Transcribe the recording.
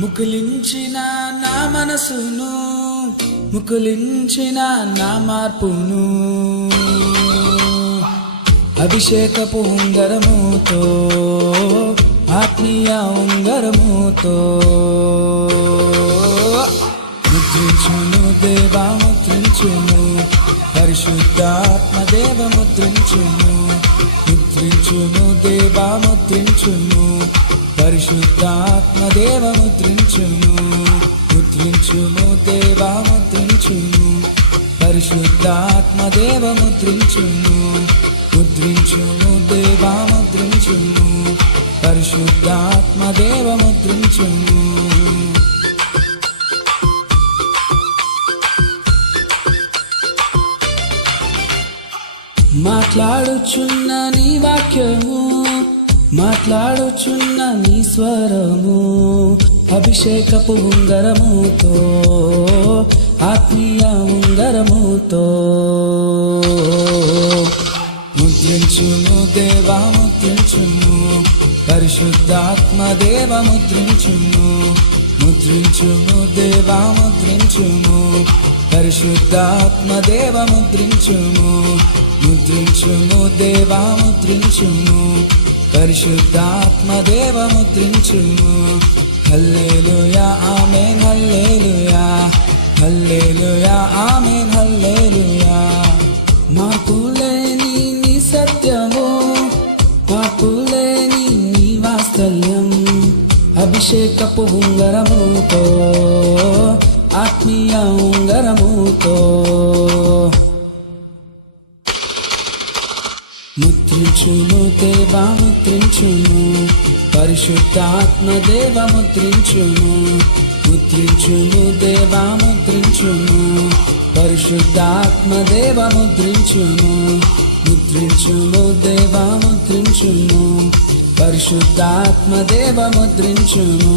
ముకులించిన నా మనసును, ముకులించిన నా మార్పును, అభిషేకపు ఉంగరముతో, ఆత్మీయ ఉంగరముతో ముద్రించును దేవా, ముద్రించును పరిశుద్ధాత్మ దేవ, ముద్రించును, ముద్రించును దేవా, ముద్రించును పరిశుద్ధాత్మ దేవ, ముద్రించును, ముద్రించును దేవా, ముద్రించును పరిశుద్ధాత్మ దేవ, ముద్రించును, ముద్రించును దేవా, ముద్రించును పరిశుద్ధాత్మ దేవ, ముద్రించును. మాట్లాడుచున్న నీ వాక్యము, మాట్లాడుచున్న నీ స్వరము, అభిషేకపు ఉంగరముతో, ఆత్మీయ ఉంగరముతో ముద్రించును దేవా, ముద్రించును పరిశుద్ధాత్మ దేవ, ముద్రించును, ముద్రించును దేవా, ముద్రించును పరిశుద్ధాత్మ దేవ, ముద్రించును, ముద్రించును దేవా, ముద్రించును పరిశుద్ధాత్మ దేవ, ముద్రించును. హల్లెలూయా ఆమేన్, హల్లెలూయా, హల్లెలూయా ఆమేన్, హల్లెలూయా. మార్పులేని నీ సత్యము, మార్పులేని నీ వాత్సల్యం, అభిషేకపు ఉంగరముతో, ఆత్మీయ ఉంగరముతో ముద్రించును దేవా, ముద్రించును పరిశుద్ధాత్మ దేవ, ముద్రించును, ముద్రించును దేవా, ముద్రించును పరిశుద్ధాత్మ దేవ, ముద్రించును, ముద్రించును దేవా, ముద్రించును పరిశుద్ధాత్మ దేవ, ముద్రించును,